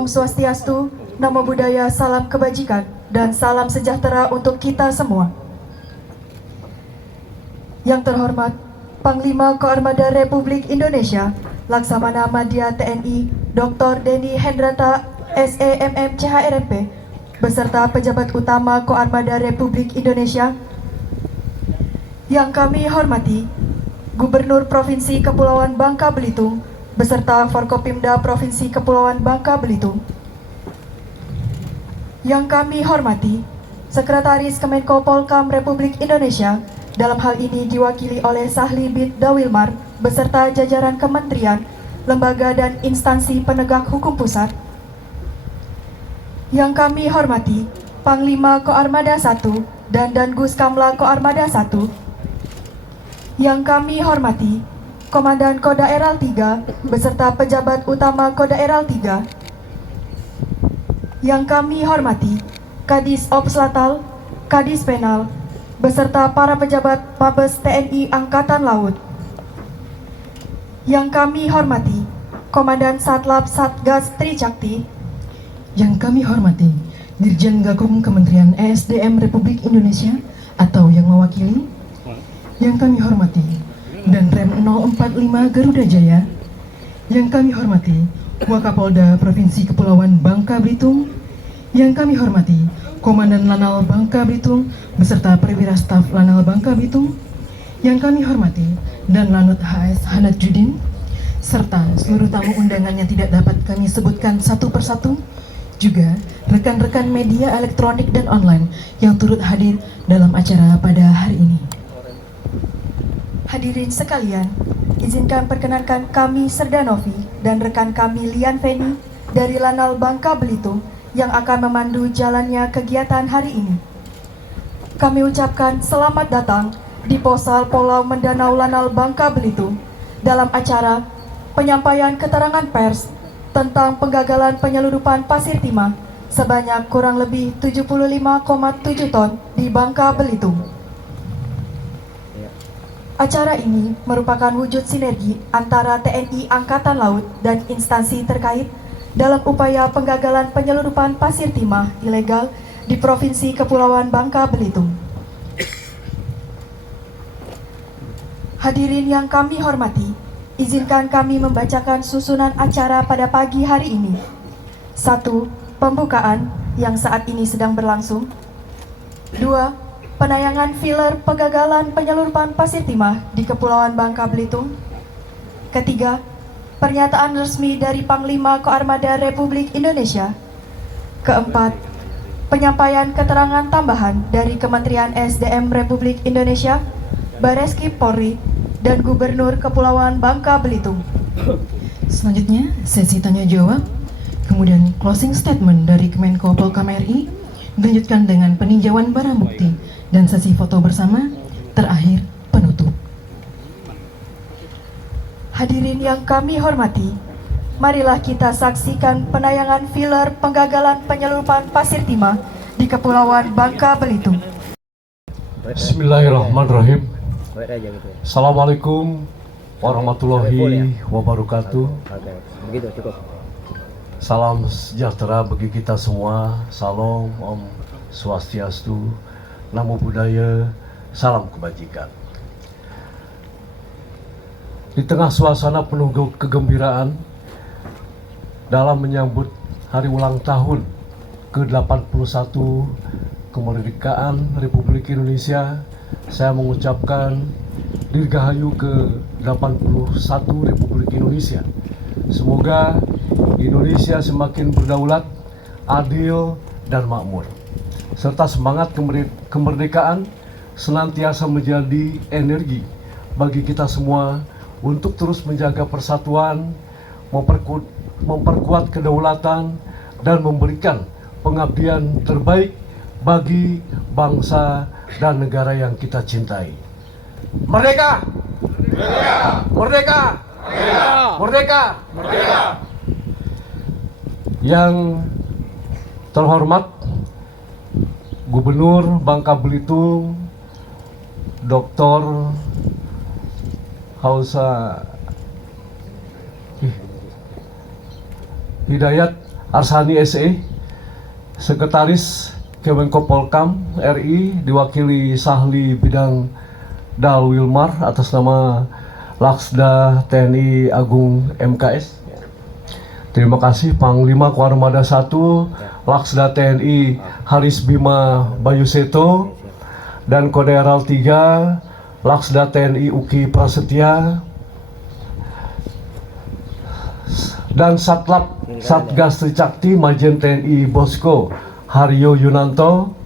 Om Swastiastu, Namo Buddhaya, salam kebajikan, dan salam sejahtera untuk kita semua. Yang terhormat, Panglima Koarmada Republik Indonesia, Laksamana Madya TNI, Dr. Denny Hendrata, SEMM CHRMP, beserta pejabat utama Koarmada Republik Indonesia. Yang kami hormati, Gubernur Provinsi Kepulauan Bangka Belitung, beserta Forkopimda Provinsi Kepulauan Bangka Belitung. Yang kami hormati, Sekretaris Kemenko Polkam Republik Indonesia, dalam hal ini diwakili oleh Sahli Bid Dawilmar, beserta jajaran kementerian, lembaga dan instansi penegak hukum pusat. Yang kami hormati, Panglima Koarmada 1 dan Dangus Kamla Koarmada 1. Yang kami hormati, Komandan Kodaeral 3 beserta pejabat utama Kodaeral 3. Yang kami hormati, Kadis Ops Latal, Kadis Penal, beserta para pejabat Mabes TNI Angkatan Laut. Yang kami hormati, Komandan Satlab Satgas Tricakti. Yang kami hormati, Dirjen Gakum Kementerian ESDM Republik Indonesia atau yang mewakili. Yang kami hormati, Danrem 045 Garuda Jaya. Yang kami hormati, Wakapolda Provinsi Kepulauan Bangka Belitung. Yang kami hormati, Komandan Lanal Bangka Belitung beserta perwira staf Lanal Bangka Belitung. Yang kami hormati, Dan Lanut HS Hanat Judin, serta seluruh tamu undangan yang tidak dapat kami sebutkan satu persatu, juga rekan-rekan media elektronik dan online yang turut hadir dalam acara pada hari ini. Hadirin sekalian, izinkan perkenankan kami Serdanovi dan rekan kami Lian Feni dari Lanal Bangka Belitung yang akan memandu jalannya kegiatan hari ini. Kami ucapkan selamat datang di Posal Pulau Mendanau Lanal Bangka Belitung dalam acara penyampaian keterangan pers tentang penggagalan penyelundupan pasir timah sebanyak kurang lebih 75,7 ton di Bangka Belitung. Acara ini merupakan wujud sinergi antara TNI Angkatan Laut dan instansi terkait dalam upaya penggagalan penyelundupan pasir timah ilegal di Provinsi Kepulauan Bangka Belitung. Hadirin yang kami hormati, izinkan kami membacakan susunan acara pada pagi hari ini. 1. Pembukaan yang saat ini sedang berlangsung. 2. Penayangan filler penggagalan penyelundupan pasir timah di Kepulauan Bangka Belitung. Ketiga, pernyataan resmi dari Panglima Koarmada Republik Indonesia. Keempat, penyampaian keterangan tambahan dari Kementerian SDM Republik Indonesia, Bareskrim Polri, dan Gubernur Kepulauan Bangka Belitung. Selanjutnya, sesi tanya jawab, kemudian closing statement dari Kemenko Polkam RI, dilanjutkan dengan peninjauan barang bukti dan sesi foto bersama, terakhir penutup. Hadirin yang kami hormati, marilah kita saksikan penayangan filler penggagalan penyelundupan pasir timah di Kepulauan Bangka Belitung. Bismillahirrahmanirrahim. Assalamualaikum warahmatullahi wabarakatuh. Salam sejahtera bagi kita semua. Salam Om Swastiastu, Namo Buddhaya, salam kebajikan. Di tengah suasana penuh kegembiraan dalam menyambut hari ulang tahun ke-81 kemerdekaan Republik Indonesia, saya mengucapkan Dirgahayu ke-81 Republik Indonesia. Semoga Indonesia semakin berdaulat, adil, dan makmur, serta semangat kemerdekaan senantiasa menjadi energi bagi kita semua untuk terus menjaga persatuan, memperkuat kedaulatan, dan memberikan pengabdian terbaik bagi bangsa dan negara yang kita cintai. Merdeka! Merdeka! Merdeka! Merdeka! Merdeka! Merdeka! Yang terhormat Gubernur Bangka Belitung, Dr. Hausa Hidayat Arsani SE, Sekretaris Kemenko Polkam RI diwakili Sahli Bidang Dal Wilmar atas nama Laksda TNI Agung MKS. Terima kasih Panglima Koarmada 1 Laksda TNI Haris Bima Bayuseto dan Koderal 3 Laksda TNI Uki Prasetya dan Satlap Satgas Tricakti Majen TNI Bosko Haryo Yunanto,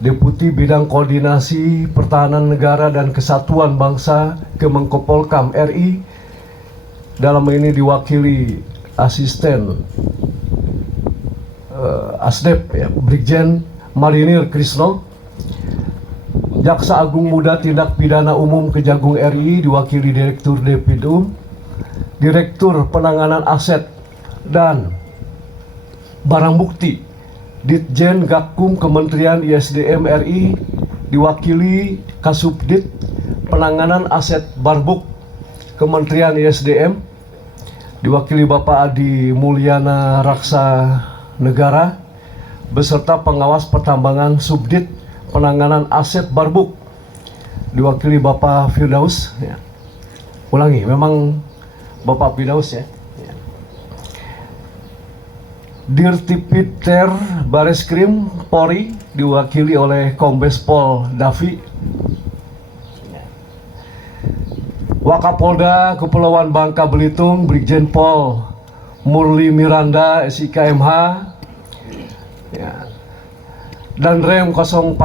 Deputi Bidang Koordinasi Pertahanan Negara dan Kesatuan Bangsa Kemenko Polkam RI, dalam ini diwakili Asisten Asdep ya, Brigjen Marinir Krisno, Jaksa Agung Muda Tindak Pidana Umum Kejagung RI diwakili Direktur Depidum, Direktur Penanganan Aset dan Barang Bukti Ditjen Gakum Kementerian ISDM RI diwakili Kasubdit Penanganan Aset Barbuk Kementerian ISDM diwakili Bapak Adi Mulyana Raksa Negara beserta pengawas pertambangan Subdit Penanganan Aset Barbuk diwakili Bapak Firdaus ya. Ulangi, memang Bapak Firdaus ya. Dirtipiter Bareskrim Polri diwakili oleh Kombes Pol Davi, Wakapolda Kepulauan Bangka Belitung Brigjen Pol Murli Miranda SIKMH ya, dan Rem 045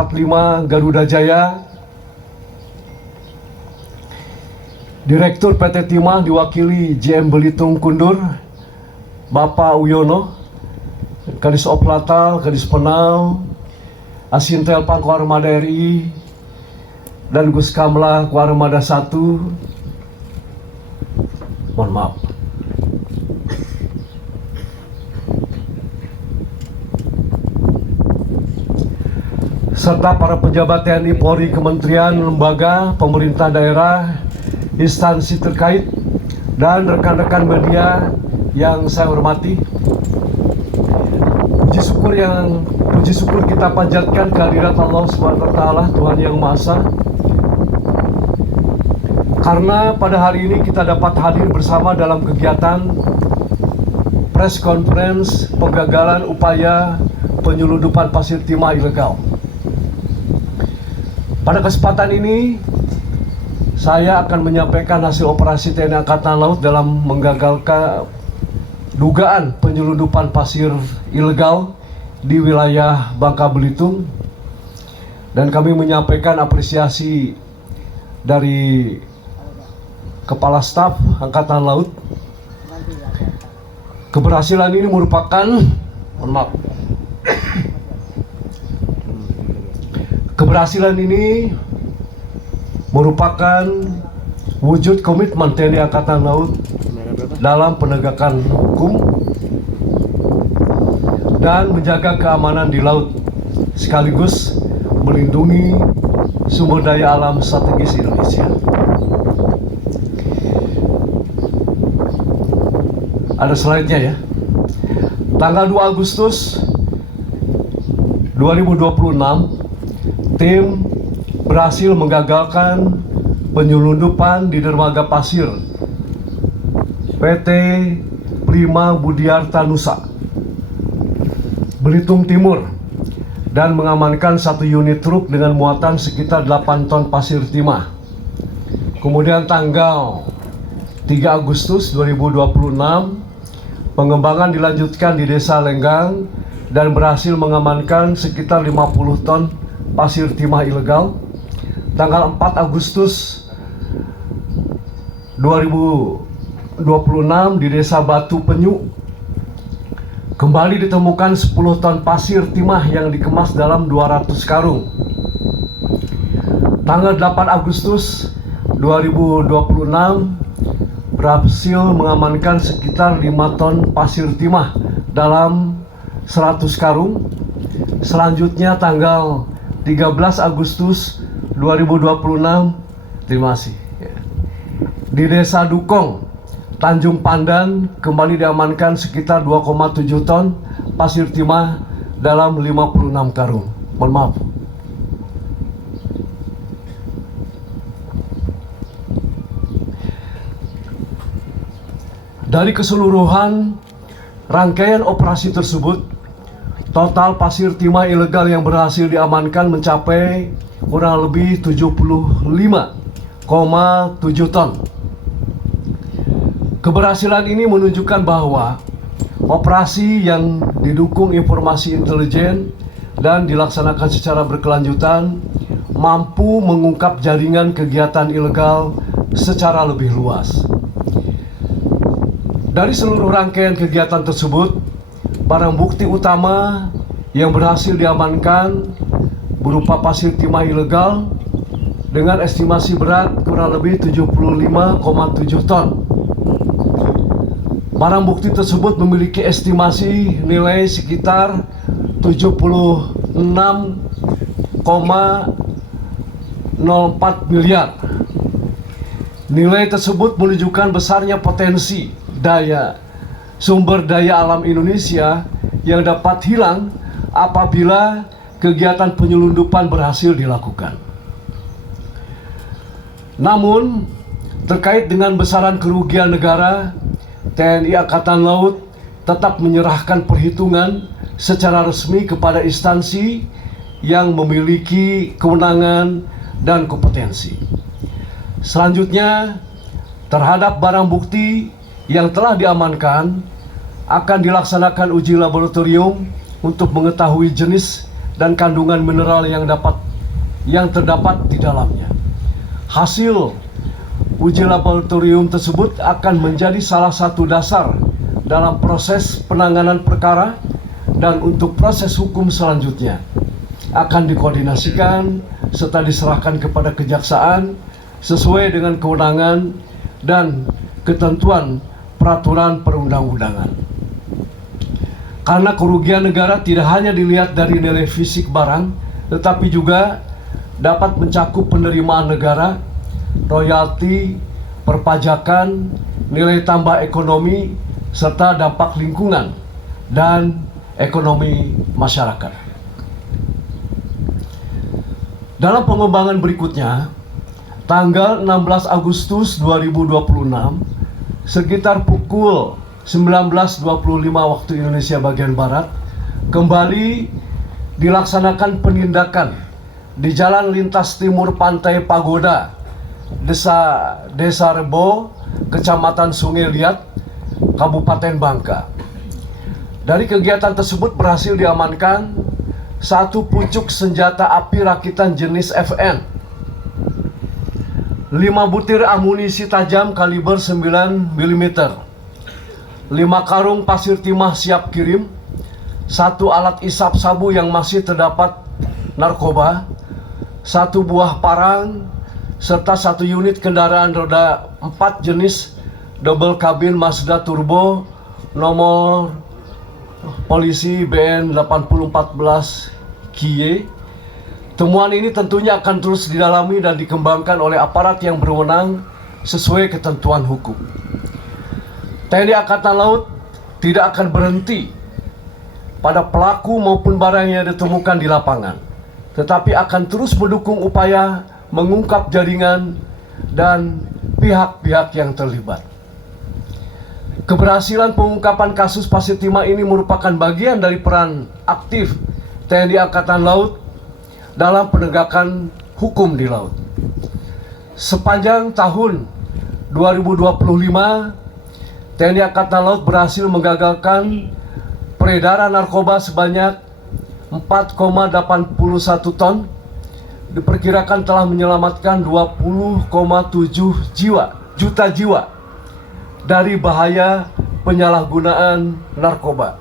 Garuda Jaya. Direktur PT Timah diwakili JM Belitung Kundur Bapak Uyono, Kadis Oplatal, Kadis Penal, Asintel Pang Koarmada RI, dan Gus Kamla Koarmada 1. Mohon maaf. Serta para pejabat TNI, Polri, kementerian, lembaga, pemerintah daerah, instansi terkait, dan rekan-rekan media yang saya hormati. Puji syukur kita panjatkan kehadirat Allah SWT, Tuhan Yang Maha Esa, karena pada hari ini kita dapat hadir bersama dalam kegiatan press conference penggagalan upaya penyelundupan pasir timah ilegal. Pada kesempatan ini saya akan menyampaikan hasil operasi TNI Angkatan Laut dalam menggagalkan dugaan penyelundupan pasir ilegal di wilayah Bangka Belitung, dan kami menyampaikan apresiasi dari Kepala Staf Angkatan Laut. Keberhasilan ini merupakan wujud komitmen TNI Angkatan Laut dalam penegakan hukum dan menjaga keamanan di laut, sekaligus melindungi sumber daya alam strategis Indonesia. Ada slide-nya ya. Tanggal 2 Agustus 2026, tim berhasil menggagalkan penyelundupan di dermaga pasir PT Prima Budiarta Nusa, Belitung Timur, dan mengamankan 1 unit truk dengan muatan sekitar 8 ton pasir timah. Kemudian tanggal 3 Agustus 2026, pengembangan dilanjutkan di Desa Lenggang dan berhasil mengamankan sekitar 50 ton pasir timah ilegal. Tanggal 4 Agustus 2026 di Desa Batu Penyu, kembali ditemukan 10 ton pasir timah yang dikemas dalam 200 karung. Tanggal 8 Agustus 2026 berhasil mengamankan sekitar 5 ton pasir timah dalam 100 karung. Selanjutnya tanggal 13 Agustus 2026, terima kasih, di Desa Dukong, Tanjung Pandan kembali diamankan sekitar 2,7 ton pasir timah dalam 56 karung. Mohon maaf. Dari keseluruhan rangkaian operasi tersebut, total pasir timah ilegal yang berhasil diamankan mencapai kurang lebih 75,7 ton. Keberhasilan ini menunjukkan bahwa operasi yang didukung informasi intelijen dan dilaksanakan secara berkelanjutan mampu mengungkap jaringan kegiatan ilegal secara lebih luas. Dari seluruh rangkaian kegiatan tersebut, barang bukti utama yang berhasil diamankan berupa pasir timah ilegal dengan estimasi berat kurang lebih 75,7 ton. Barang bukti tersebut memiliki estimasi nilai sekitar 76,04 miliar. Nilai tersebut menunjukkan besarnya potensi sumber daya alam Indonesia yang dapat hilang apabila kegiatan penyelundupan berhasil dilakukan. Namun, terkait dengan besaran kerugian negara, TNI Angkatan Laut tetap menyerahkan perhitungan secara resmi kepada instansi yang memiliki kewenangan dan kompetensi. Selanjutnya, terhadap barang bukti yang telah diamankan akan dilaksanakan uji laboratorium untuk mengetahui jenis dan kandungan mineral yang terdapat di dalamnya. Hasil uji laboratorium tersebut akan menjadi salah satu dasar dalam proses penanganan perkara dan untuk proses hukum selanjutnya akan dikoordinasikan serta diserahkan kepada kejaksaan sesuai dengan kewenangan dan ketentuan peraturan perundang-undangan. Karena kerugian negara tidak hanya dilihat dari nilai fisik barang, tetapi juga dapat mencakup penerimaan negara, royalti, perpajakan, nilai tambah ekonomi, serta dampak lingkungan dan ekonomi masyarakat. Dalam pengembangan berikutnya, tanggal 16 Agustus 2026, sekitar pukul 19.25 waktu Indonesia bagian Barat, kembali dilaksanakan penindakan di jalan lintas timur Pantai Pagoda, Desa Rebo, Kecamatan Sungai Liat, Kabupaten Bangka. Dari kegiatan tersebut berhasil diamankan satu pucuk senjata api rakitan jenis FN, 5 butir amunisi tajam kaliber 9 mm, 5 karung pasir timah siap kirim, 1 alat isap sabu yang masih terdapat narkoba, 1 buah parang, serta 1 unit kendaraan roda 4 jenis double kabin Mazda Turbo nomor polisi BN 8014 KY. Temuan ini tentunya akan terus didalami dan dikembangkan oleh aparat yang berwenang sesuai ketentuan hukum. TNI Angkatan Laut tidak akan berhenti pada pelaku maupun barang yang ditemukan di lapangan, tetapi akan terus mendukung upaya mengungkap jaringan dan pihak-pihak yang terlibat. Keberhasilan pengungkapan kasus pasir timah ini merupakan bagian dari peran aktif TNI Angkatan Laut dalam penegakan hukum di laut. Sepanjang tahun 2025, TNI Angkatan Laut berhasil menggagalkan peredaran narkoba sebanyak 4,81 ton. Diperkirakan telah menyelamatkan 20,7 juta jiwa dari bahaya penyalahgunaan narkoba.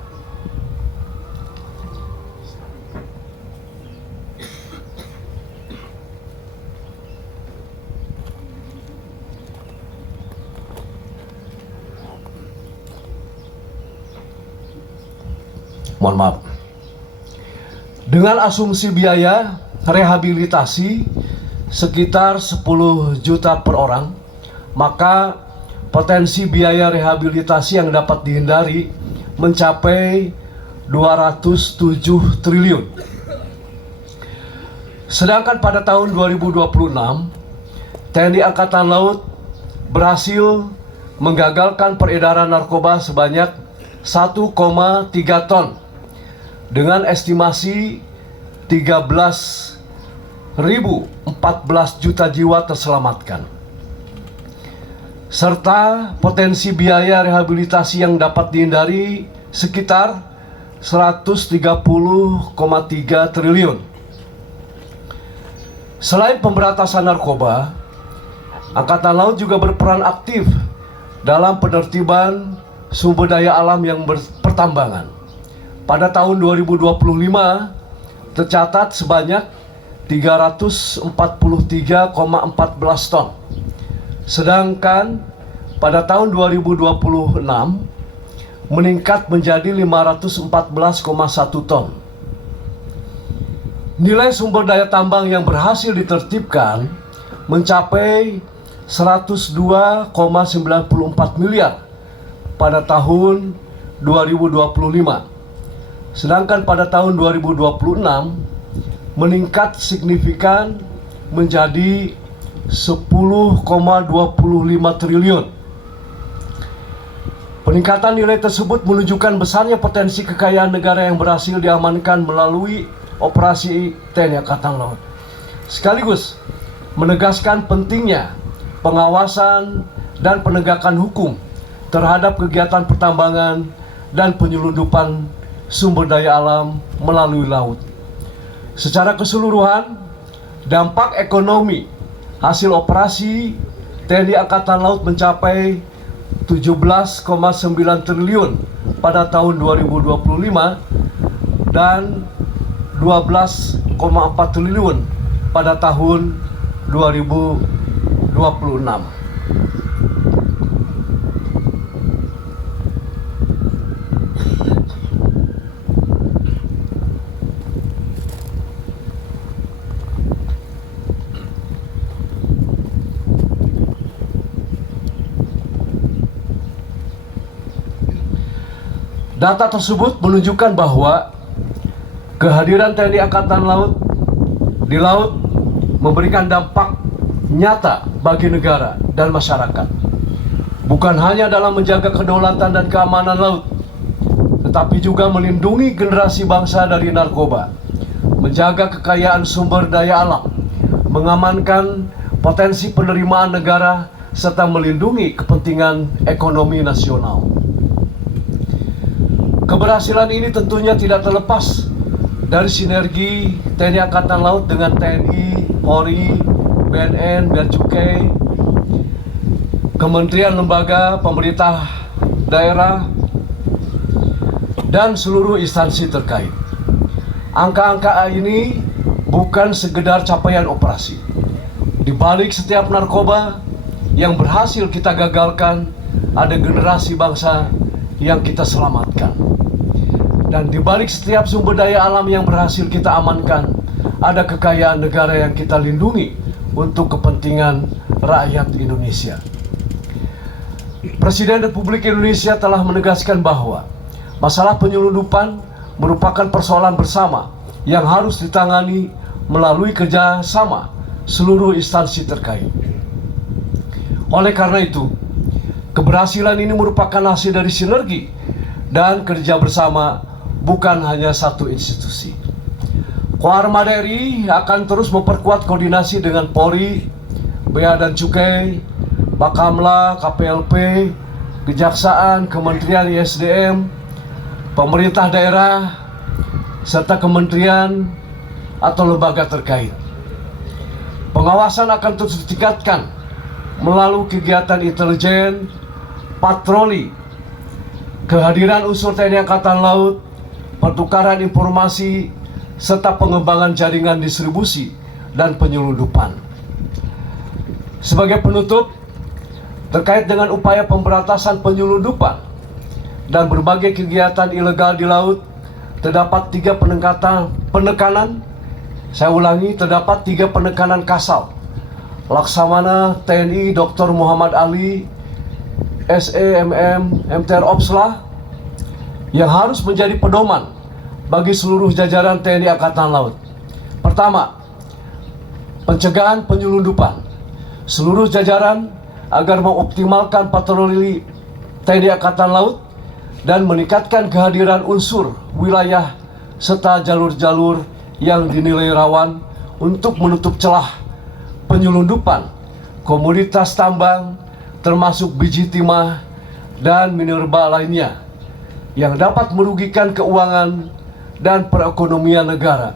Mohon maaf. Dengan asumsi biaya rehabilitasi sekitar 10 juta per orang, maka potensi biaya rehabilitasi yang dapat dihindari mencapai 207 triliun. Sedangkan pada tahun 2026, TNI Angkatan Laut berhasil menggagalkan peredaran narkoba sebanyak 1,3 ton dengan estimasi 13.014 juta jiwa terselamatkan, serta potensi biaya rehabilitasi yang dapat dihindari sekitar 130,3 triliun. Selain pemberantasan narkoba, Angkatan Laut juga berperan aktif dalam penertiban sumber daya alam yang bertambangan. Pada tahun 2025 tercatat sebanyak 343,14 ton. Sedangkan pada tahun 2026 meningkat menjadi 514,1 ton. Nilai sumber daya tambang yang berhasil ditertibkan mencapai 102,94 miliar pada tahun 2025. Sedangkan pada tahun 2026 meningkat signifikan menjadi 10,25 triliun. Peningkatan nilai tersebut menunjukkan besarnya potensi kekayaan negara yang berhasil diamankan melalui operasi TNI Angkatan Laut. Sekaligus menegaskan pentingnya pengawasan dan penegakan hukum terhadap kegiatan pertambangan dan penyelundupan sumber daya alam melalui laut. Secara keseluruhan, dampak ekonomi hasil operasi TNI Angkatan Laut mencapai 17,9 triliun pada tahun 2025 dan 12,4 triliun pada tahun 2026. Data tersebut menunjukkan bahwa kehadiran TNI Angkatan Laut di laut memberikan dampak nyata bagi negara dan masyarakat. Bukan hanya dalam menjaga kedaulatan dan keamanan laut, tetapi juga melindungi generasi bangsa dari narkoba, menjaga kekayaan sumber daya alam, mengamankan potensi penerimaan negara, serta melindungi kepentingan ekonomi nasional. Keberhasilan ini tentunya tidak terlepas dari sinergi TNI Angkatan Laut dengan TNI, Polri, BNN, Bea Cukai, kementerian lembaga, pemerintah daerah, dan seluruh instansi terkait. Angka-angka ini bukan sekedar capaian operasi. Di balik setiap narkoba yang berhasil kita gagalkan, ada generasi bangsa yang kita selamatkan. Dan di balik setiap sumber daya alam yang berhasil kita amankan, ada kekayaan negara yang kita lindungi untuk kepentingan rakyat Indonesia. Presiden Republik Indonesia telah menegaskan bahwa masalah penyelundupan merupakan persoalan bersama yang harus ditangani melalui kerjasama seluruh instansi terkait. Oleh karena itu, keberhasilan ini merupakan hasil dari sinergi dan kerja bersama, bukan hanya satu institusi. Koarmada RI akan terus memperkuat koordinasi dengan Polri, Bea dan Cukai, Bakamla, KPLP, Kejaksaan, Kementerian ISDM, pemerintah daerah, serta kementerian atau lembaga terkait. Pengawasan akan terus ditingkatkan melalui kegiatan intelijen, patroli, kehadiran unsur TNI Angkatan Laut, pertukaran informasi, serta pengembangan jaringan distribusi dan penyelundupan. Sebagai penutup, terkait dengan upaya pemberantasan penyelundupan dan berbagai kegiatan ilegal di laut, terdapat 3 penekanan, terdapat 3 penekanan Kasal. Laksamana TNI Dr. Muhammad Ali SEMM, MTR Opsla yang harus menjadi pedoman bagi seluruh jajaran TNI Angkatan Laut. Pertama, pencegahan penyelundupan. Seluruh jajaran agar mengoptimalkan patroli TNI Angkatan Laut dan meningkatkan kehadiran unsur wilayah serta jalur-jalur yang dinilai rawan untuk menutup celah penyelundupan komoditas tambang termasuk biji timah dan minerba lainnya yang dapat merugikan keuangan dan perekonomian negara.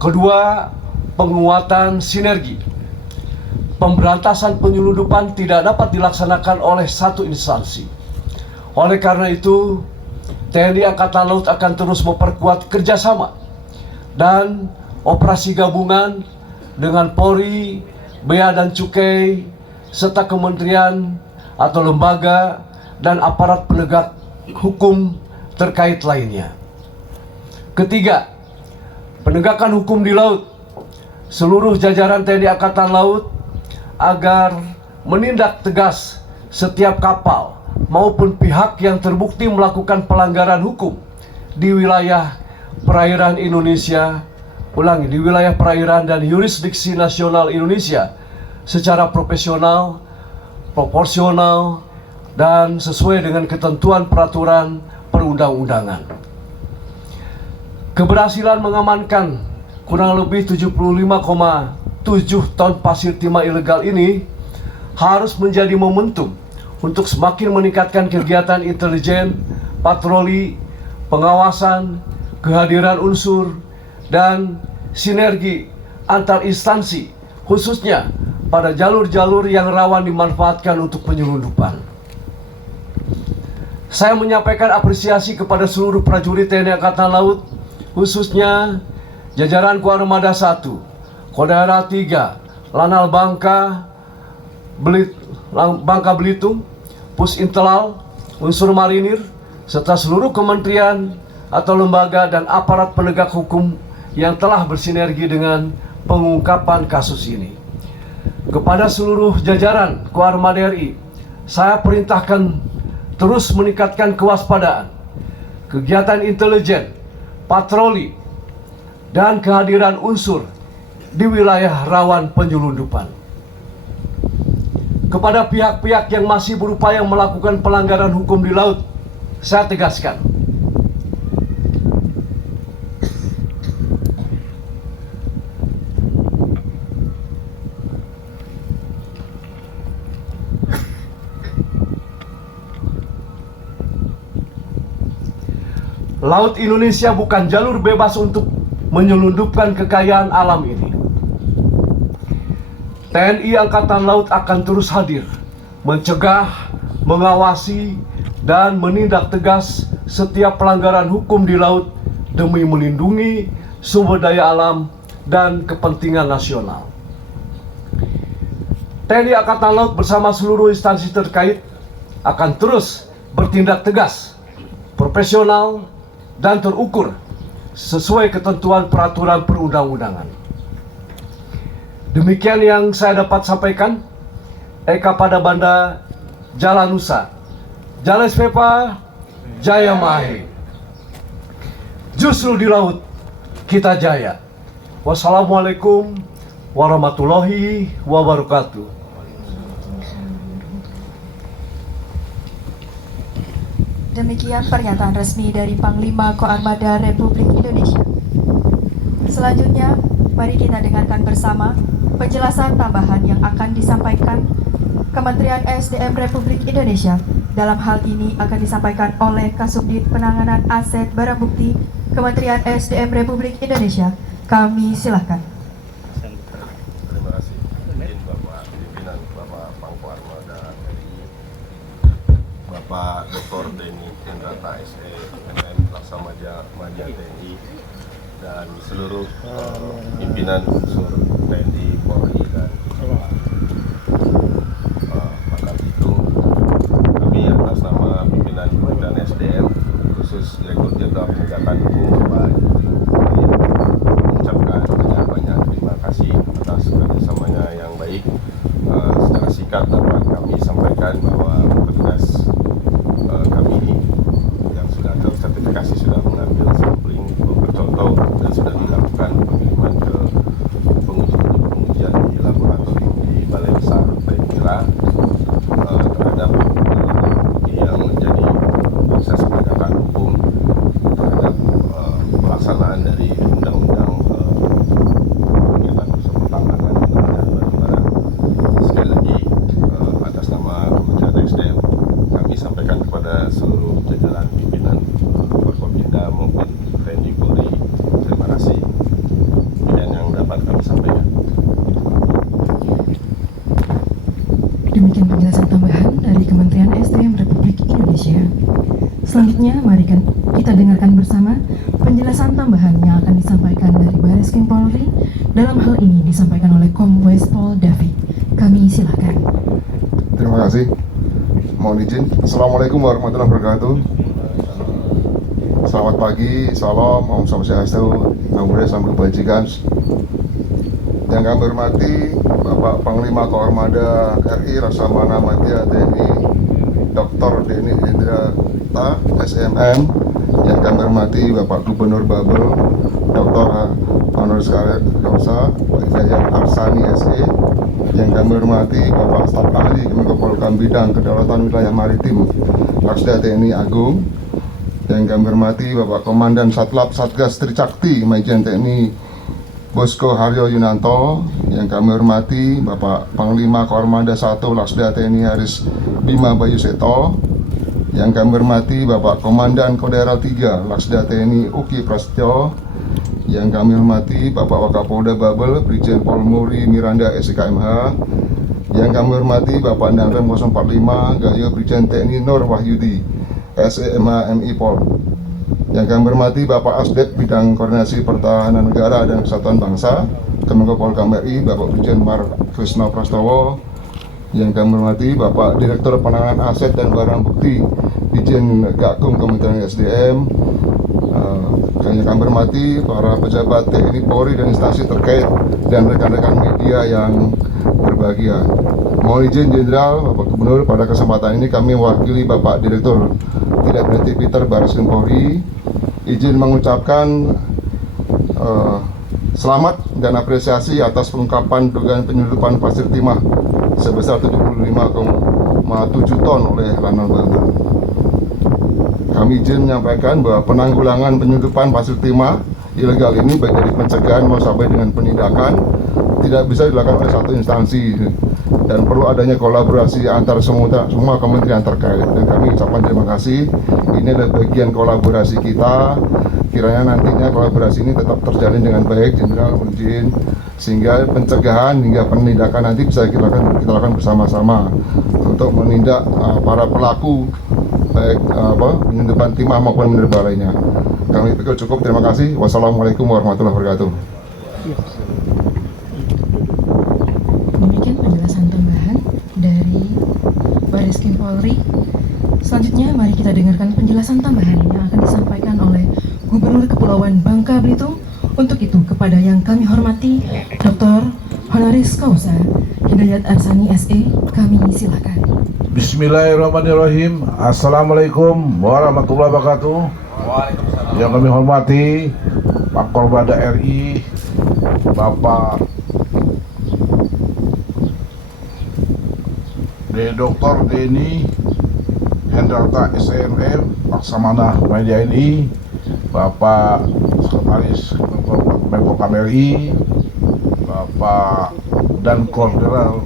Kedua, penguatan sinergi. Pemberantasan penyelundupan tidak dapat dilaksanakan oleh satu instansi. Oleh karena itu, TNI Angkatan Laut akan terus memperkuat kerjasama dan operasi gabungan dengan Polri, Bea dan Cukai, serta kementerian atau lembaga dan aparat penegak hukum terkait lainnya. Ketiga, penegakan hukum di laut. Seluruh jajaran TNI Angkatan Laut agar menindak tegas setiap kapal maupun pihak yang terbukti melakukan pelanggaran hukum di wilayah perairan Indonesia, di wilayah perairan dan yurisdiksi nasional Indonesia secara profesional, proporsional, dan sesuai dengan ketentuan peraturan perundang-undangan. Keberhasilan mengamankan kurang lebih 75,7 ton pasir timah ilegal ini harus menjadi momentum untuk semakin meningkatkan kegiatan intelijen, patroli, pengawasan, kehadiran unsur, dan sinergi antar instansi, khususnya pada jalur-jalur yang rawan dimanfaatkan untuk penyelundupan. Saya menyampaikan apresiasi kepada seluruh prajurit TNI Angkatan Laut, khususnya jajaran Koarmada 1, Kodara 3, Lanal Bangka Belitung, Pus Intelal, unsur marinir, serta seluruh kementerian atau lembaga dan aparat penegak hukum yang telah bersinergi dengan pengungkapan kasus ini. Kepada seluruh jajaran Koarmada RI, saya perintahkan terus meningkatkan kewaspadaan, kegiatan intelijen, patroli, dan kehadiran unsur di wilayah rawan penyelundupan. Kepada pihak-pihak yang masih berupaya melakukan pelanggaran hukum di laut, saya tegaskan, Laut Indonesia bukan jalur bebas untuk menyelundupkan kekayaan alam ini. TNI Angkatan Laut akan terus hadir, mencegah, mengawasi, dan menindak tegas setiap pelanggaran hukum di laut demi melindungi sumber daya alam dan kepentingan nasional. TNI Angkatan Laut bersama seluruh instansi terkait akan terus bertindak tegas, profesional, dan terukur sesuai ketentuan peraturan perundang-undangan. Demikian yang saya dapat sampaikan. Eka pada Banda Jalan Nusa, Jales Vepa, Jaya Mahe. Justru di laut kita jaya. Wassalamualaikum warahmatullahi wabarakatuh. Demikian pernyataan resmi dari Panglima Koarmada Republik Indonesia. Selanjutnya, mari kita dengarkan bersama penjelasan tambahan yang akan disampaikan Kementerian SDM Republik Indonesia. Dalam hal ini akan disampaikan oleh Kasubdit Penanganan Aset Barang Bukti Kementerian SDM Republik Indonesia. Kami silakan. Terima kasih. Izin Bapak Pimpinan, Bapak Pangkoarmada RI, Bapak Dr. Denny Tendrata SE, MM Laksamana Maja TNI, dan seluruh pimpinan unsur TNI, Polri, dan Pakar Bitung. Kami atas nama pimpinan Kementerian SDM, khusus Direktur Jenderal Penegakan Hukum, Pak Yudi, mengucapkan banyak-banyak terima kasih atas kerjasamanya yang baik. Secara singkat dapat kami sampaikan sampaikan bahwa petugas kami yang sudah tersertifikasi sudah mengambil sampling beberapa contoh dan sudah dilakukan pengiriman ke pengujian di laboratorium di Balai Besar Pemira terhadap yang menjadi proses penegakan hukum terhadap pelaksanaan dari undang-undang kegiatan usaha pertambangan dan batubara. Sekali lagi atas nama Kementerian SDM kami sampaikan kepada seluruh jajaran pimpinan Forkopimda maupun TNI Polri, terima kasih. Dan yang dapat kami sampaikan. Demikian penjelasan tambahan dari Kementerian SDM Republik Indonesia. Selanjutnya, mari kita dengarkan bersama penjelasan tambahan yang akan disampaikan dari Bareskrim Polri. Dalam hal ini disampaikan oleh Kombes Pol David. Kami silakan. Terima kasih. Mohon izin. Assalamualaikum warahmatullahi wabarakatuh. Selamat pagi, salam, om swastiastu, namo buddhaya, salam kebajikan. Yang kami hormati Bapak Panglima Koarmada RI Laksamana Madya TNI Dr. Denny Indrata SMM. Yang kami hormati Bapak Gubernur Babel Dr. Honoris Causa Pak Hidayat Arsani SE. Yang kami hormati Bapak Staf Ahli Kemenko Polhukam Bidang Kedaulatan Wilayah Maritim Laksda TNI Agung. Yang kami hormati Bapak Komandan Satlap Satgas Tricakti Majen TNI Bosko Haryo Yunanto. Yang kami hormati Bapak Panglima Koarmada 1 Laksda TNI Haris Bima Bayu Seto. Yang kami hormati Bapak Komandan Kodaral 3 Laksda TNI Uki Prasetyo. Yang kami hormati Bapak Wakapolda Babel Brigjen Pol Muri Miranda SKMH. Yang kami hormati Bapak Danrem 045 Gayo Brigjen TNI Nur Wahyudi SEMH MI Pol. Yang kami hormati Bapak Asdet Bidang Koordinasi Pertahanan Negara dan Kesatuan Bangsa Kemenko Polhukam RI Bapak Brigjen Mar Krisna Prastowo. Yang kami hormati Bapak Direktur Penanganan Aset dan Barang Bukti Dijen Gakum Kementerian SDM. Yang kami hormati para pejabat TNI Polri dan instansi terkait dan rekan-rekan media yang berbahagia. Mohon izin Jenderal Bapak Gubernur, pada kesempatan ini kami mewakili Bapak Direktur Tidak Pidana Tipiter Bareskrim Polri izin mengucapkan selamat dan apresiasi atas pengungkapan dugaan penyelundupan pasir timah sebesar 75,7 ton oleh Lanal Babel. Kami izin menyampaikan bahwa penanggulangan penyelundupan pasir timah ilegal ini baik dari pencegahan maupun sampai dengan penindakan tidak bisa dilakukan oleh satu instansi dan perlu adanya kolaborasi antar semua kementerian terkait. Dan kami ucapkan terima kasih. Ini adalah bagian kolaborasi kita. Kiranya nantinya kolaborasi ini tetap terjalin dengan baik, Jenderal izin, sehingga pencegahan hingga penindakan nanti bisa kita lakukan bersama-sama untuk menindak para pelaku baik penyelundupan timah maupun mineral lainnya. Kami pikir cukup. Terima kasih. Wassalamualaikum warahmatullahi wabarakatuh. Demikian penjelasan tambahan dari Bareskrim Polri. Selanjutnya mari kita dengarkan penjelasan tambahan yang akan disampaikan oleh Gubernur Kepulauan Bangka Belitung. Untuk itu kepada yang kami hormati Dr. Honoris Causa Hidayat Arsani SE, kami silakan. Bismillahirrahmanirrahim. Assalamualaikum warahmatullahi wabarakatuh. Yang kami hormati Pak Korbada RI, Bapak Dr. Denny Indrata SMM Laksamana Madya NI, Bapak Sekretaris Menko KMRI, Bapak dan Koordinal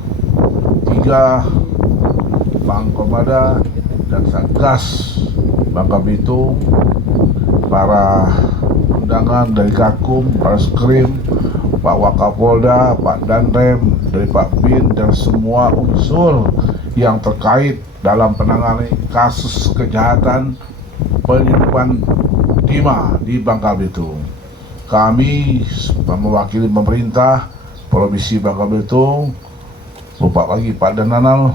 3 Bang Korbada dan Satgas Bangka Belitung, para undangan dari Gakum, Bareskrim, Pak Wakapolda, Pak Danrem, dari Pak Bin dan semua unsur yang terkait dalam penanganan kasus kejahatan penyelundupan timah di Bangka Belitung. Kami mewakili pemerintah Provinsi Bangka Belitung, Bapak lagi Pak Dananal.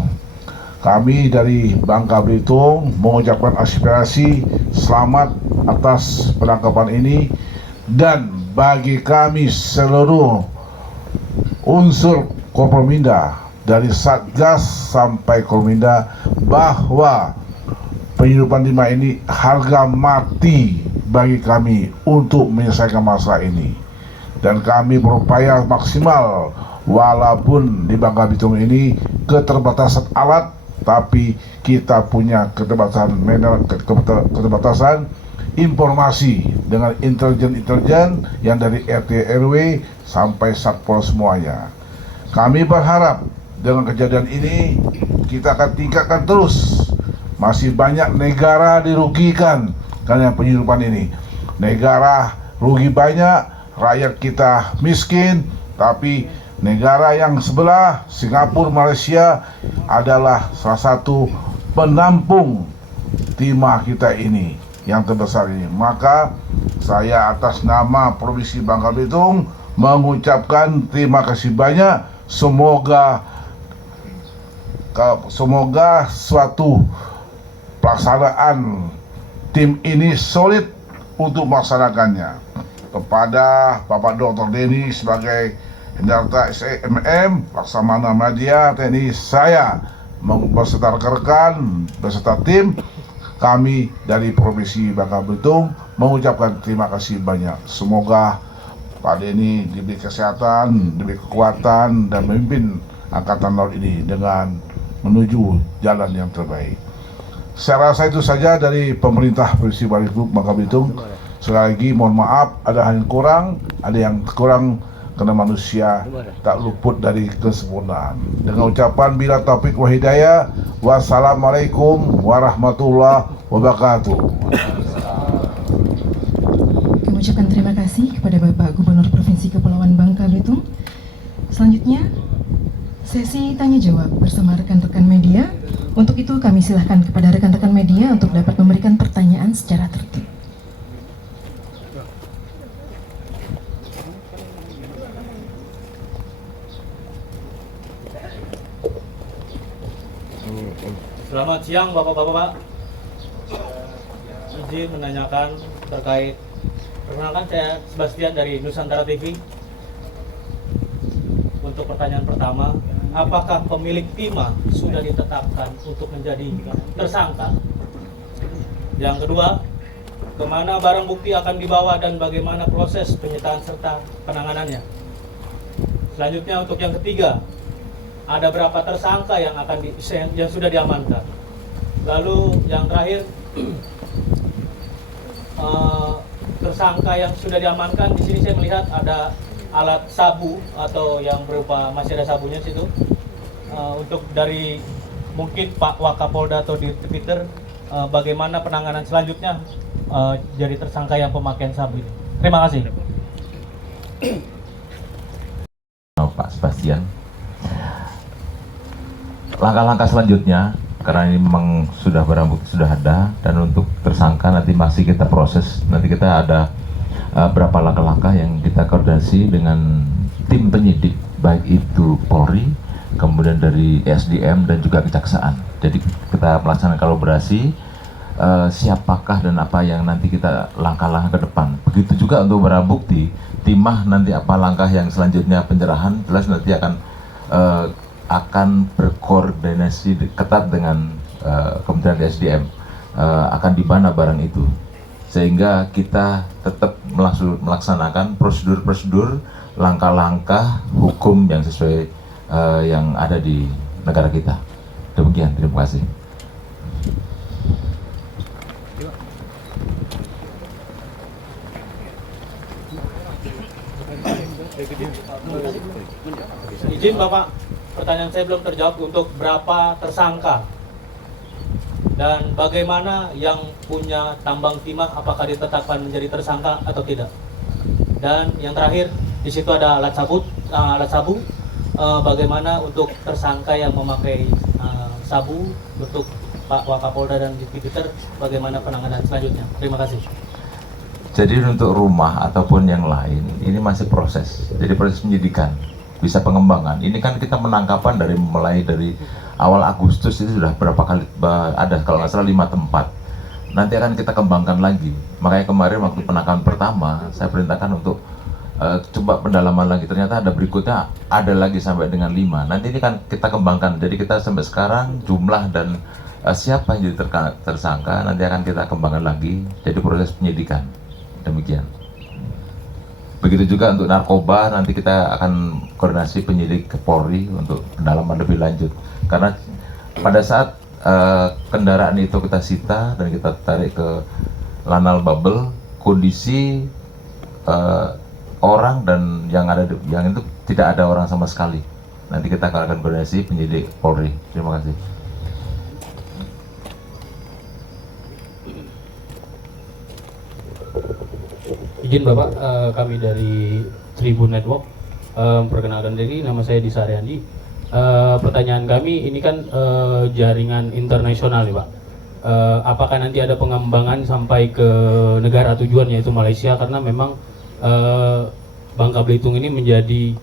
Kami dari Bangka Belitung mengucapkan aspirasi selamat atas penangkapan ini, dan bagi kami seluruh unsur Korpominda dari Satgas sampai Kolminda bahwa penghidupan timah ini harga mati bagi kami untuk menyelesaikan masalah ini. Dan kami berupaya maksimal walaupun di Bangka Belitung ini keterbatasan alat, tapi kita punya keterbatasan informasi dengan intelijen yang dari RT RW sampai Satpol semuanya. Kami berharap dengan kejadian ini kita akan tingkatkan terus. Masih banyak negara dirugikan karena penghidupan ini. Negara rugi banyak, rakyat kita miskin, tapi negara yang sebelah, Singapura, Malaysia adalah salah satu penampung timah kita ini yang terbesar ini. Maka saya atas nama Provinsi Bangka Belitung mengucapkan terima kasih banyak. Semoga suatu pelaksanaan tim ini solid untuk melaksanakannya. Kepada Bapak Dr. Denny sebagai Hendarta SMM, Laksamana Media TNI, saya beserta rekan beserta tim kami dari Provinsi Bangka Belitung mengucapkan terima kasih banyak. Semoga Pak Denny diberi kesehatan, diberi kekuatan dan memimpin Angkatan Laut ini dengan menuju jalan yang terbaik. Saya rasa itu saja dari pemerintah Provinsi Bangka Belitung. Sekali lagi mohon maaf ada hal yang kurang karena manusia tak luput dari kesempurnaan. Dengan ucapan bila taufik wa hidayah, wassalamualaikum warahmatullahi wabarakatuh. Kami ucapkan terima kasih kepada Bapak Gubernur Provinsi Kepulauan Bangka Belitung. Selanjutnya, sesi tanya jawab bersama rekan-rekan media. Untuk itu kami silahkan kepada rekan-rekan media untuk dapat memberikan pertanyaan secara tertib. Selamat siang Bapak-Bapak. Izin menanyakan terkait, perkenalkan saya Sebastian dari Nusantara TV. Untuk pertanyaan pertama, apakah pemilik timah sudah ditetapkan untuk menjadi tersangka? Yang kedua, kemana barang bukti akan dibawa dan bagaimana proses penyitaan serta penanganannya? Selanjutnya untuk yang ketiga, ada berapa tersangka yang sudah diamankan? Lalu yang terakhir, tersangka yang sudah diamankan di sini saya melihat ada alat sabu atau yang berupa masih ada sabunya situ. Untuk dari mungkin Pak Wakapolda atau di Twitter, bagaimana penanganan selanjutnya jadi tersangka yang pemakaian sabu ini? Terima kasih. Pak Sebastian. Langkah-langkah selanjutnya, karena ini memang sudah barang bukti sudah ada, dan untuk tersangka nanti masih kita proses. Nanti kita ada berapa langkah-langkah yang kita koordinasi dengan tim penyidik, baik itu Polri, kemudian dari SDM dan juga Kejaksaan. Jadi kita melaksanakan kolaborasi, siapakah dan apa yang nanti kita langkah-langkah ke depan. Begitu juga untuk barang bukti, timah nanti apa langkah yang selanjutnya penyerahan, jelas nanti akan berkoordinasi ketat dengan Kementerian SDM, akan di mana barang itu, sehingga kita tetap melaksanakan prosedur-prosedur, langkah-langkah hukum yang sesuai yang ada di negara kita. Demikian, terima kasih. Izin Bapak, pertanyaan saya belum terjawab. Untuk berapa tersangka dan bagaimana yang punya tambang timah, apakah ditetapkan menjadi tersangka atau tidak? Dan yang terakhir, di situ ada alat sabu, bagaimana untuk tersangka yang memakai sabu, untuk Pak Wakapolda dan di Twitter, bagaimana penanganan selanjutnya? Terima kasih. Jadi untuk rumah ataupun yang lain, ini masih proses. Jadi proses penyidikan, bisa pengembangan. Ini kan kita menangkapan mulai dari awal Agustus itu sudah berapa kali ada, kalau nggak salah 5 tempat. Nanti akan kita kembangkan lagi. Makanya kemarin waktu penangkapan pertama, saya perintahkan untuk coba pendalaman lagi, ternyata ada berikutnya, ada lagi sampai dengan 5. Nanti ini kan kita kembangkan, jadi kita sampai sekarang jumlah dan siapa yang jadi tersangka nanti akan kita kembangkan lagi, jadi proses penyidikan. Demikian. Begitu juga untuk narkoba, nanti kita akan koordinasi penyidik ke Polri untuk pendalaman lebih lanjut. Karena pada saat kendaraan itu kita sita dan kita tarik ke Lanal Babel, kondisi orang dan yang itu tidak ada orang sama sekali. Nanti kita akan koordinasi penyidik Polri. Terima kasih. Izin Bapak, kami dari Tribun Network, perkenalkan diri, nama saya Disa Aryandi. Pertanyaan kami, ini kan jaringan internasional nih Pak. Apakah nanti ada pengembangan sampai ke negara tujuan yaitu Malaysia, karena memang Bangka Belitung ini menjadi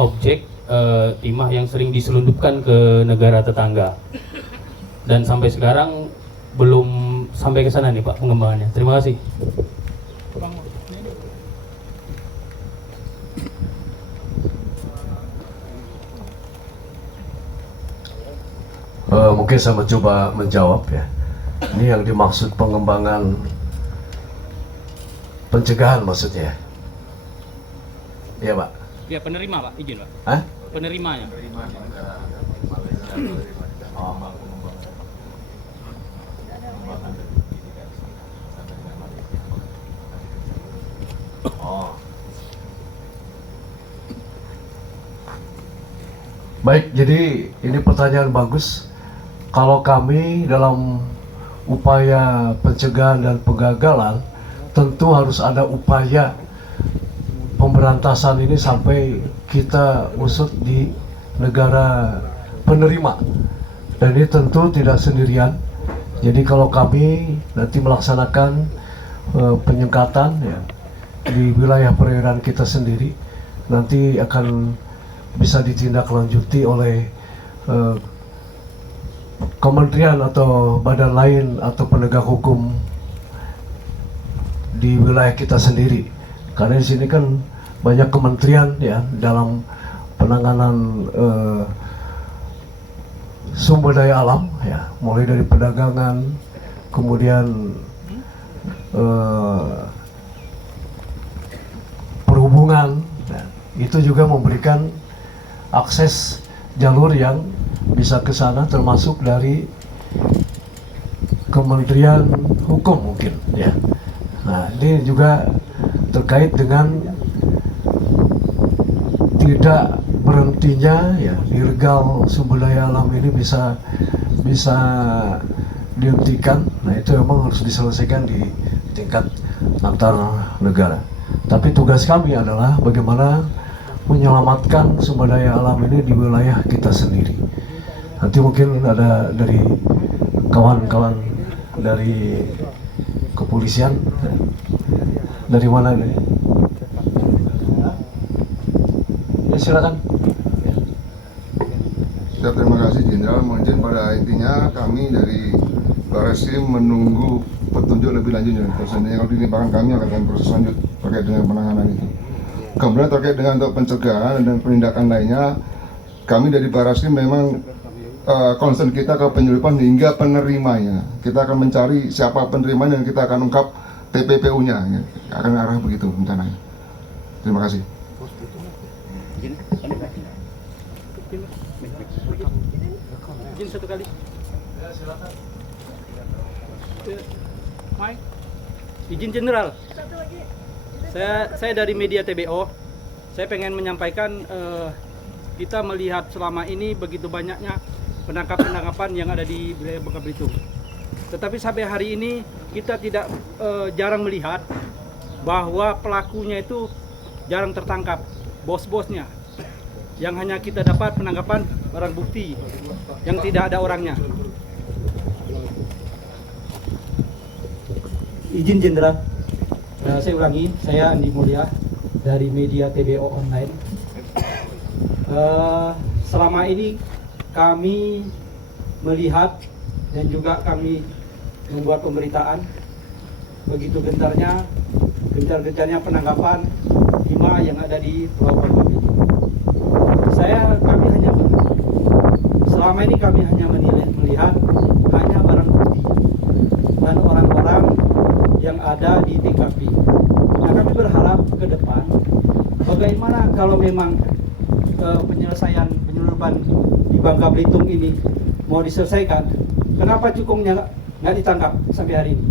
objek timah yang sering diselundupkan ke negara tetangga, dan sampai sekarang belum sampai ke sana nih Pak pengembangannya. Terima kasih. Mungkin saya mencoba menjawab ya. Ini yang dimaksud pengembangan pencegahan maksudnya. Iya Pak. Ya penerima Pak, izin Pak. Hah? Penerimanya. Oh. Baik, jadi ini pertanyaan bagus. Kalau kami dalam upaya pencegahan dan penggagalan, tentu harus ada upaya pemberantasan ini sampai kita usut di negara penerima. Dan ini tentu tidak sendirian. Jadi kalau kami nanti melaksanakan penyekatan ya, di wilayah perairan kita sendiri, nanti akan bisa ditindaklanjuti oleh kementerian atau badan lain atau penegak hukum di wilayah kita sendiri. Karena di sini kan banyak kementerian ya dalam penanganan sumber daya alam ya, mulai dari perdagangan, kemudian perhubungan. Nah, itu juga memberikan akses jalur yang bisa ke sana, termasuk dari Kementerian Hukum mungkin ya. Nah, ini juga terkait dengan tidak berhentinya ya ilegal sumber daya alam ini bisa dihentikan. Nah, itu memang harus diselesaikan di tingkat antar negara. Tapi tugas kami adalah bagaimana menyelamatkan sumber daya alam ini di wilayah kita sendiri. Nanti mungkin ada dari kawan-kawan dari kepolisian, dari mana nih? Ya, silakan. Ya, terima kasih Jenderal. Mungkin pada intinya kami dari Barreskrim menunggu petunjuk lebih lanjut. Terusnya kalau dilimpahkan kami akan dalam proses lanjut terkait dengan penanganan itu. Kemudian terkait dengan untuk pencegahan dan penindakan lainnya, kami dari Barreskrim memang concern kita ke penyelidikan hingga penerimanya. Kita akan mencari siapa penerimanya dan kita akan ungkap TPPU-nya. Ya. Akan arah begitu rencananya. Terima kasih. Izin satu kali. Mike. Izin Jenderal. Saya dari media TBO. Saya pengen menyampaikan kita melihat selama ini begitu banyaknya penangkapan yang ada di wilayah Bangka Belitung. Tetapi sampai hari ini kita tidak jarang melihat bahwa pelakunya itu jarang tertangkap, bos-bosnya. Yang hanya kita dapat penangkapan barang bukti yang tidak ada orangnya. Izin Jenderal, saya ulangi, saya Andi Mulya dari media TBO Online. Selama ini kami melihat dan juga kami membuat pemberitaan begitu gentarnya gencar-gencarnya penangkapan timah yang ada di Pulau Bangka Belitung. Selama ini kami hanya melihat hanya barang bukti dan orang-orang yang ada di TKP. Nah, kami berharap ke depan bagaimana kalau memang penyelesaian penyeludupan di Bangka Belitung ini mau diselesaikan, kenapa cukungnya nggak ditangkap sampai hari ini?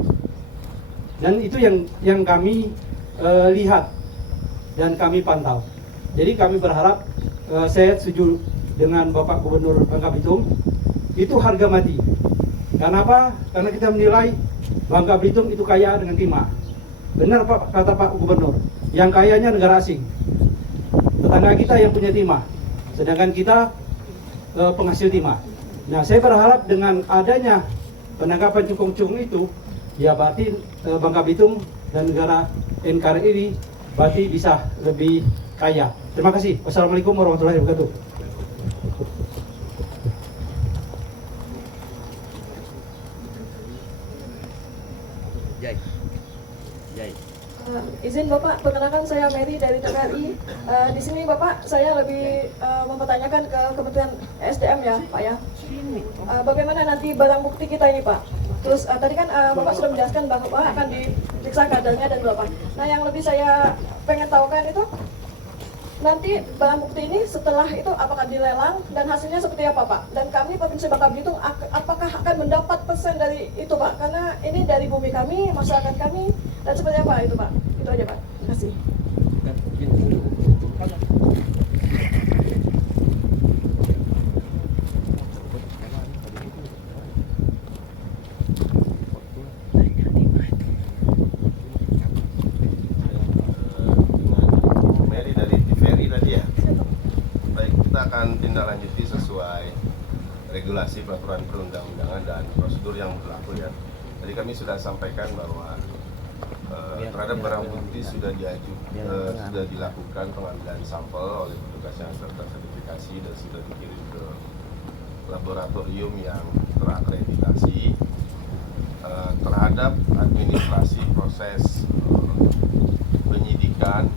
Dan itu yang kami lihat dan kami pantau. Jadi kami berharap, saya setuju dengan Bapak Gubernur Bangka Belitung, itu harga mati. Karena apa? Karena kita menilai Bangka Belitung itu kaya dengan timah. Benar Pak, kata Pak Gubernur, yang kayanya negara asing. Tetangga kita yang punya timah, sedangkan kita penghasil timah. Nah, saya berharap dengan adanya penangkapan cukung-cukung itu, ya berarti Bangka Belitung dan negara NKRI ini berarti bisa lebih kaya. Terima kasih. Wassalamualaikum warahmatullahi wabarakatuh. Izin Bapak, perkenalkan saya Mary dari TKRI. Di sini Bapak, saya lebih mempertanyakan ke Kementerian SDM ya Pak ya. Bagaimana nanti barang bukti kita ini Pak? Terus tadi kan Bapak sudah menjelaskan bahwa akan diperiksa kadarnya dan berapa. Nah, yang lebih saya pengen tahu kan itu nanti barang bukti ini setelah itu apakah dilelang dan hasilnya seperti apa Pak? Dan kami Provinsi Bangka Belitung apakah akan mendapat persen dari itu Pak? Karena ini dari bumi kami, masyarakat kami, dan seperti apa itu Pak? Itu aja Pak. Terima kasih. Tindak lanjuti sesuai regulasi peraturan perundang-undangan dan prosedur yang berlaku ya. Tadi kami sudah sampaikan bahwa terhadap barang bukti sudah dilakukan pengambilan sampel oleh petugas yang tersertifikasi dan sudah dikirim ke laboratorium yang terakreditasi. Terhadap administrasi proses penyelidikan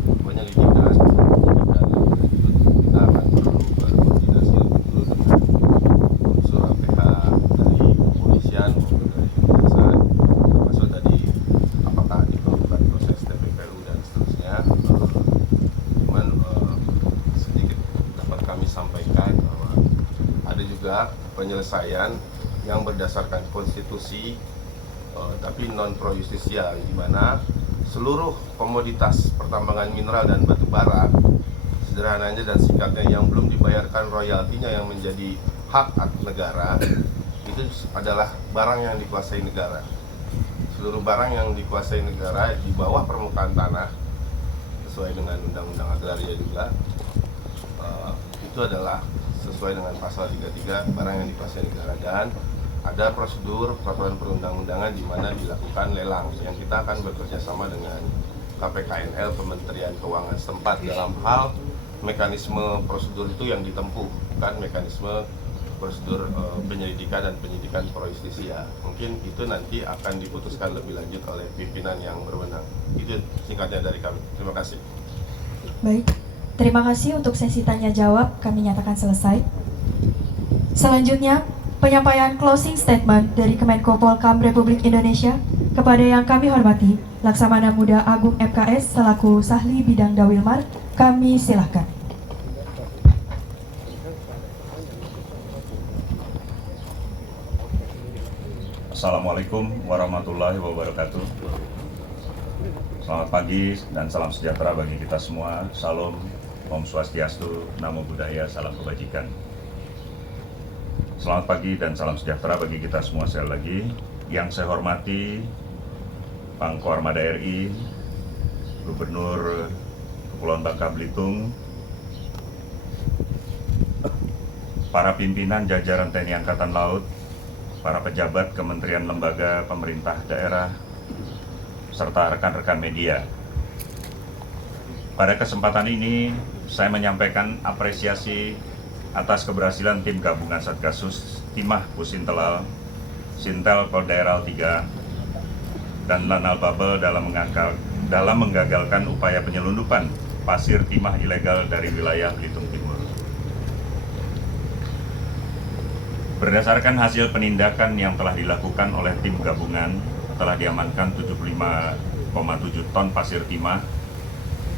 kita akan perlu berkoordinasi lebih dulu dengan unsur APH dari kepolisian maupun dari kejaksaan, termasuk tadi apakah diperlukan proses TPPU dan seterusnya. Cuman sedikit dapat kami sampaikan bahwa ada juga penyelesaian yang berdasarkan konstitusi tapi non pro justisia, di mana seluruh komoditas pertambangan mineral dan batu bara sederhananya dan singkatnya yang belum dibayarkan royaltinya yang menjadi hak negara itu adalah barang yang dikuasai negara. Seluruh barang yang dikuasai negara di bawah permukaan tanah sesuai dengan undang-undang agraria juga itu adalah sesuai dengan pasal 33 barang yang dikuasai negara, dan ada prosedur peraturan perundang-undangan di mana dilakukan lelang yang kita akan bekerja sama dengan KPKNL Kementerian Keuangan setempat dalam hal mekanisme prosedur itu yang ditempuh, bukan mekanisme prosedur penyelidikan dan penyidikan pro justisia. Mungkin itu nanti akan diputuskan lebih lanjut oleh pimpinan yang berwenang. Itu singkatnya dari kami. Terima kasih. Baik, terima kasih untuk sesi tanya jawab, kami nyatakan selesai. Selanjutnya, penyampaian closing statement dari Kemenko Polkam Republik Indonesia kepada yang kami hormati Laksamana Muda Agung FKS selaku Sahli Bidang Dawilmar, kami silahkan. Assalamualaikum warahmatullahi wabarakatuh. Selamat pagi dan salam sejahtera bagi kita semua. Salam, Om Swastiastu, Namo Buddhaya, salam kebajikan. Selamat pagi dan salam sejahtera bagi kita semua sekali lagi. Yang saya hormati Pangko Armada RI, Gubernur Kepulauan Bangka Belitung, para pimpinan jajaran TNI Angkatan Laut, para pejabat kementerian lembaga pemerintah daerah, serta rekan-rekan media. Pada kesempatan ini, saya menyampaikan apresiasi atas keberhasilan tim gabungan Satgasus Timah Pusintelal, Sintel Koldaeral 3, dan Lanal Babel dalam mengangkat dalam menggagalkan upaya penyelundupan pasir timah ilegal dari wilayah Belitung Timur. Berdasarkan hasil penindakan yang telah dilakukan oleh tim gabungan, telah diamankan 75,7 ton pasir timah,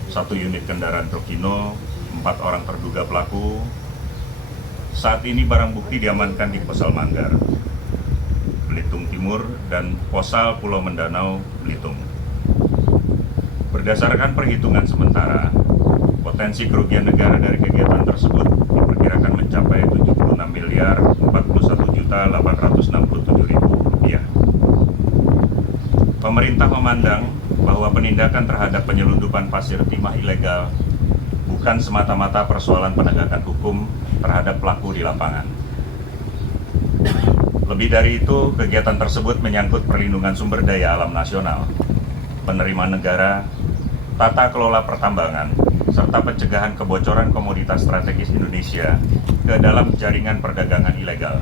1 unit kendaraan truk Hino, 4 orang terduga pelaku. Saat ini barang bukti diamankan di Posal Manggar, Belitung Timur, dan Posal Pulau Mendanau, Belitung. Berdasarkan perhitungan sementara, potensi kerugian negara dari kegiatan tersebut diperkirakan mencapai Rp76.041.867.000. Pemerintah memandang bahwa penindakan terhadap penyelundupan pasir timah ilegal bukan semata-mata persoalan penegakan hukum terhadap pelaku di lapangan. Lebih dari itu, kegiatan tersebut menyangkut perlindungan sumber daya alam nasional, penerimaan negara, tata kelola pertambangan, serta pencegahan kebocoran komoditas strategis Indonesia ke dalam jaringan perdagangan ilegal.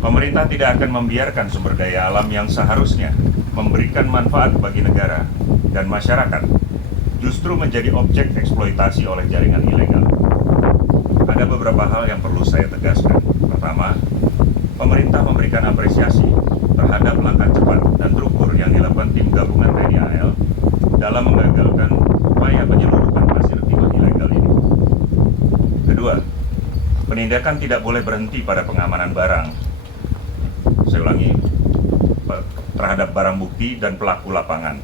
Pemerintah tidak akan membiarkan sumber daya alam yang seharusnya memberikan manfaat bagi negara dan masyarakat justru menjadi objek eksploitasi oleh jaringan ilegal. Ada beberapa hal yang perlu saya tegaskan. Pertama, pemerintah memberikan apresiasi terhadap langkah cepat dan terukur yang dilakukan tim gabungan TNI AL dalam menggagalkan upaya penyelundupan pasir timah ilegal ini. Kedua, penindakan tidak boleh berhenti pada pengamanan barang. Saya ulangi, terhadap barang bukti dan pelaku lapangan.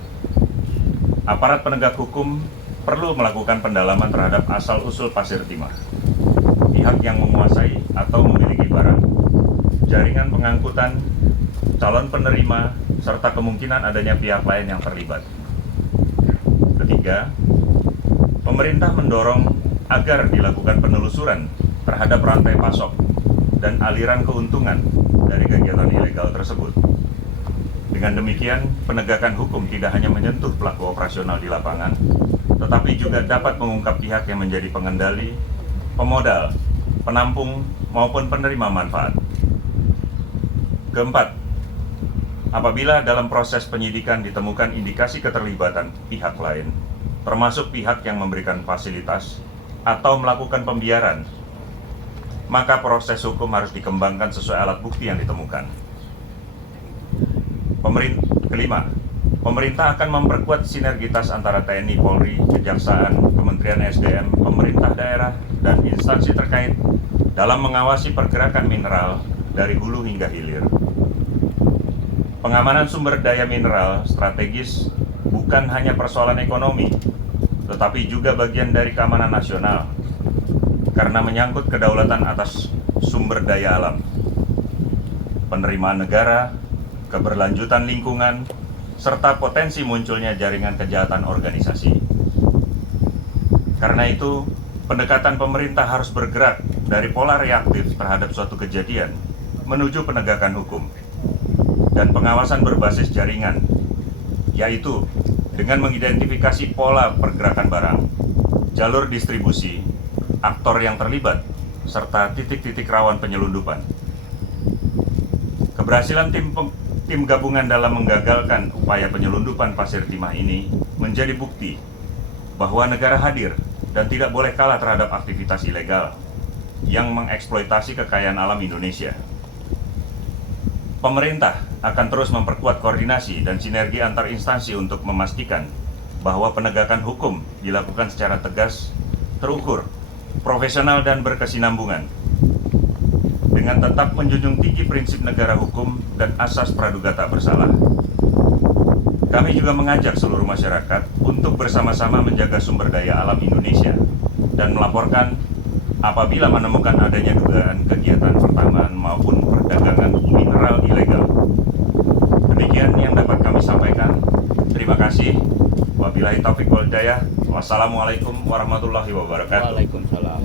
Aparat penegak hukum perlu melakukan pendalaman terhadap asal-usul pasir timah, pihak yang menguasai atau memiliki barang, jaringan pengangkutan, calon penerima, serta kemungkinan adanya pihak lain yang terlibat. Ketiga, pemerintah mendorong agar dilakukan penelusuran terhadap rantai pasok dan aliran keuntungan dari kegiatan ilegal tersebut. Dengan demikian, penegakan hukum tidak hanya menyentuh pelaku operasional di lapangan, tetapi juga dapat mengungkap pihak yang menjadi pengendali, pemodal, penampung, maupun penerima manfaat. Keempat, apabila dalam proses penyidikan ditemukan indikasi keterlibatan pihak lain, termasuk pihak yang memberikan fasilitas atau melakukan pembiaran, maka proses hukum harus dikembangkan sesuai alat bukti yang ditemukan. Kelima, pemerintah akan memperkuat sinergitas antara TNI, Polri, Kejaksaan, Kementerian SDM, pemerintah daerah, dan instansi terkait dalam mengawasi pergerakan mineral dari hulu hingga hilir. Pengamanan sumber daya mineral strategis bukan hanya persoalan ekonomi, tetapi juga bagian dari keamanan nasional, karena menyangkut kedaulatan atas sumber daya alam, penerimaan negara, keberlanjutan lingkungan, serta potensi munculnya jaringan kejahatan organisasi. Karena itu, pendekatan pemerintah harus bergerak dari pola reaktif terhadap suatu kejadian menuju penegakan hukum dan pengawasan berbasis jaringan, yaitu dengan mengidentifikasi pola pergerakan barang, jalur distribusi, aktor yang terlibat, serta titik-titik rawan penyelundupan. Keberhasilan tim gabungan dalam menggagalkan upaya penyelundupan pasir timah ini menjadi bukti bahwa negara hadir dan tidak boleh kalah terhadap aktivitas ilegal yang mengeksploitasi kekayaan alam Indonesia. Pemerintah akan terus memperkuat koordinasi dan sinergi antar instansi untuk memastikan bahwa penegakan hukum dilakukan secara tegas, terukur, profesional, dan berkesinambungan, dengan tetap menjunjung tinggi prinsip negara hukum dan asas praduga tak bersalah. Kami juga mengajak seluruh masyarakat untuk bersama-sama menjaga sumber daya alam Indonesia dan melaporkan apabila menemukan adanya dugaan kegiatan pertambangan maupun perdagangan mineral ilegal. Demikian yang dapat kami sampaikan. Terima kasih. Wabillahi taufiq wal hidayah. Wassalamualaikum warahmatullahi wabarakatuh. Waalaikumsalam.